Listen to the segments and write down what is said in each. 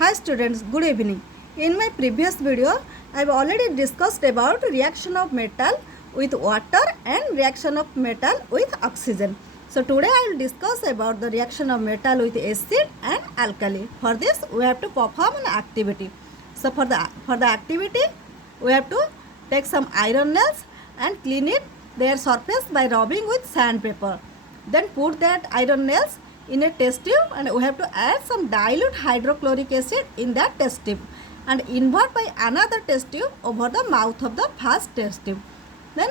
Hi students, good evening. In my previous video, I have already discussed about reaction of metal with water and reaction of metal with oxygen. So today I will discuss about the reaction of metal with acid and alkali. For this we have to perform an activity. So for the activity we have to take some iron nails and clean it their surface by rubbing with sandpaper. Then put that iron nails in a test tube and we have to add some dilute hydrochloric acid in that test tube and invert by another test tube over the mouth of the first test tube. Then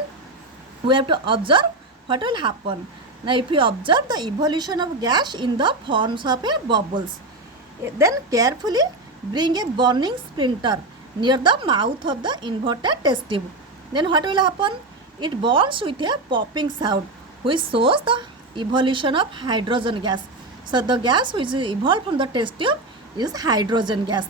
we have to observe what will happen. Now if you observe the evolution of gas in the forms of a bubbles, then carefully bring a burning splinter near the mouth of the inverted test tube. Then what will happen? It burns with a popping sound which shows the evolution of hydrogen gas. So the gas which is evolved from the test tube is hydrogen gas.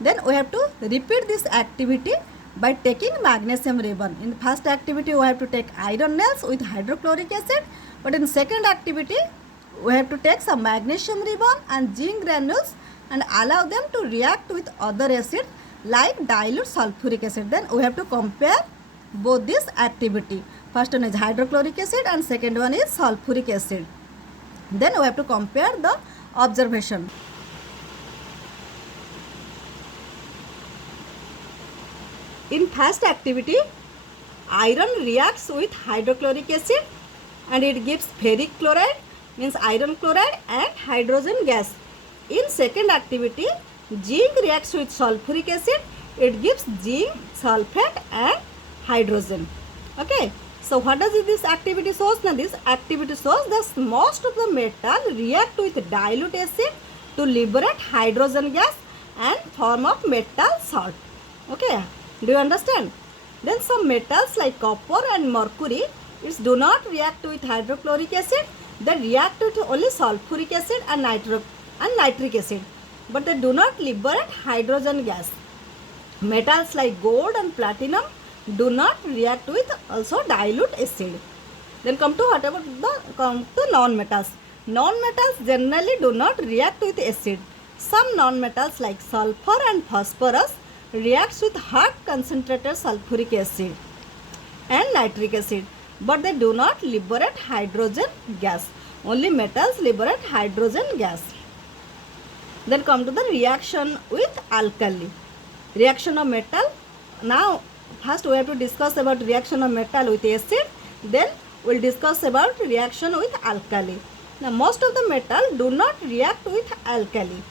Then we have to repeat this activity by taking magnesium ribbon. In the first activity we have to take iron nails with hydrochloric acid, but in second activity we have to take some magnesium ribbon and zinc granules and allow them to react with other acid like dilute sulfuric acid. Then we have to compare both this activity. First one is hydrochloric acid and second one is sulfuric acid. Then we have to compare the observation. In first activity, iron reacts with hydrochloric acid and it gives ferric chloride, means iron chloride, and hydrogen gas. In second activity, zinc reacts with sulfuric acid, it gives zinc, sulfate and hydrogen. Okay. So what does this activity shows? Now this activity shows that most of the metal react with dilute acid to liberate hydrogen gas and form of metal salt. Okay, do you understand? Then some metals like copper and mercury do not react with hydrochloric acid. They react with only sulfuric acid and nitric acid, but they do not liberate hydrogen gas. Metals like gold and platinum do not react with also dilute acid. Then come to non-metals. Non-metals generally do not react with acid. Some non-metals like sulfur and phosphorus reacts with hot concentrated sulfuric acid and nitric acid, but they do not liberate hydrogen gas. Only metals liberate hydrogen gas. Then come to the reaction with alkali. Reaction of metal. Now first we have to discuss about reaction of metal with acid, then we will discuss about reaction with alkali. Now most of the metal do not react with alkali.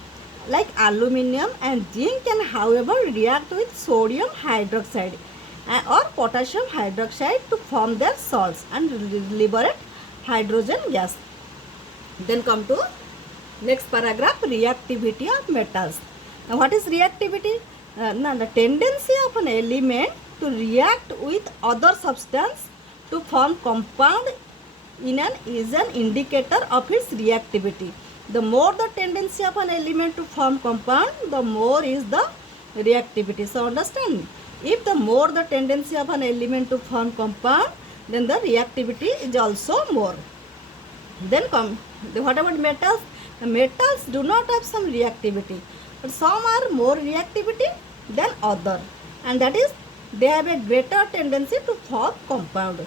Like aluminium and zinc can however react with sodium hydroxide or potassium hydroxide to form their salts and liberate hydrogen gas. Then come to next paragraph, reactivity of metals. Now what is reactivity? Now the tendency of an element to react with other substance to form compound is an indicator of its reactivity. The more the tendency of an element to form compound, the more is the reactivity. So understand, if the more the tendency of an element to form compound, then the reactivity is also more. Then what about metals? The metals do not have some reactivity, but some are more reactivity than other, and that is they have a greater tendency to form compound,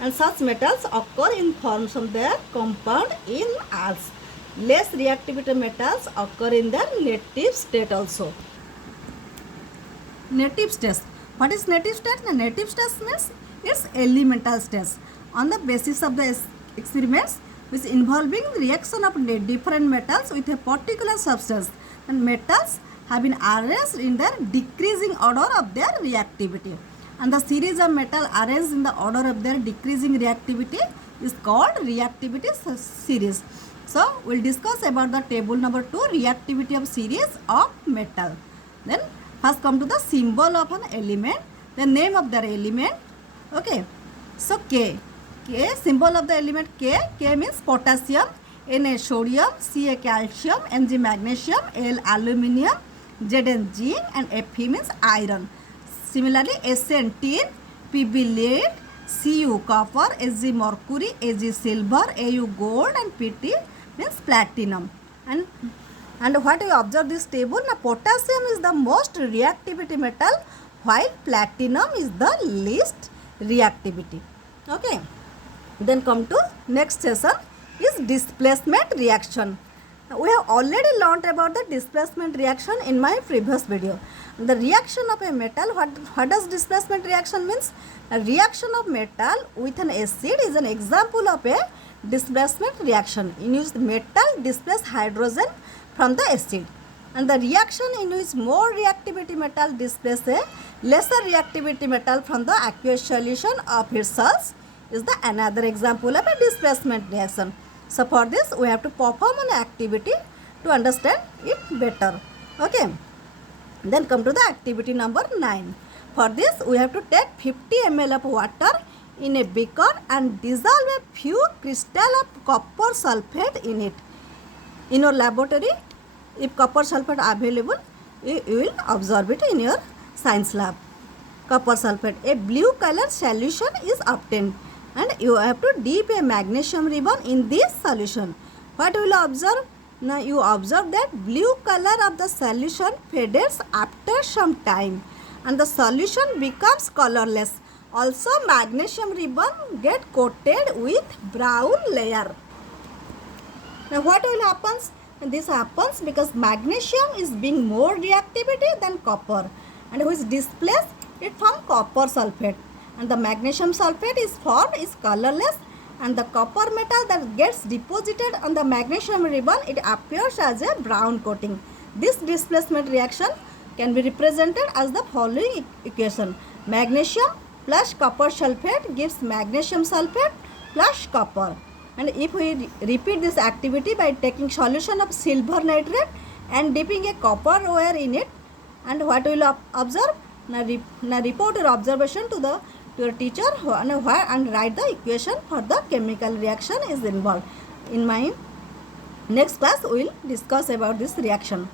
and such metals occur in forms of their compound in earth. Less reactivity metals occur in their native state also. Native state. What is native state? The native state means its elemental states. On the basis of the experiments which involving reaction of different metals with a particular substance, and metals have been arranged in their decreasing order of their reactivity, and the series of metal arranged in the order of their decreasing reactivity is called reactivity series. So we will discuss about the table number 2, reactivity of series of metal. Then first come to the symbol of an element, the name of their element. Okay, so K, symbol of the element K means potassium, Na sodium, Ca calcium, Mg magnesium, L aluminium, Zn zinc and Fe means iron. Similarly Sn tin, Pb lead, Cu copper, Ag mercury, Ag silver, Au gold and Pt means platinum. And And what we observe this table, now potassium is the most reactivity metal while platinum is the least reactivity. Okay. Then come to next session is displacement reaction. We have already learnt about the displacement reaction in my previous video. The reaction of a metal, what does displacement reaction means? A reaction of metal with an acid is an example of a displacement reaction in which metal displaces hydrogen from the acid. And the reaction in which more reactivity metal displaces a lesser reactivity metal from the aqueous solution of its salts is the another example of a displacement reaction. So for this we have to perform an activity to understand it better. Okay. Then come to the activity number 9. For this we have to take 50 ml of water in a beaker and dissolve a few crystals of copper sulfate in it. In your laboratory, if copper sulfate available, you will observe it in your science lab. Copper sulfate, a blue color solution is obtained and you have to dip a magnesium ribbon in this solution. What you will observe? Now you observe that blue color of the solution fades after some time and the solution becomes colorless. Also magnesium ribbon get coated with brown layer. Now what will happen? This happens because magnesium is being more reactivity than copper and which displaces it from copper sulfate, and the magnesium sulfate is formed is colorless and the copper metal that gets deposited on the magnesium ribbon, it appears as a brown coating. This displacement reaction can be represented as the following equation. Magnesium plus copper sulfate gives magnesium sulfate plus copper. And if we repeat this activity by taking solution of silver nitrate and dipping a copper wire in it, and what we will observe? Now report your observation to your teacher and write the equation for the chemical reaction is involved. In my next class we will discuss about this reaction.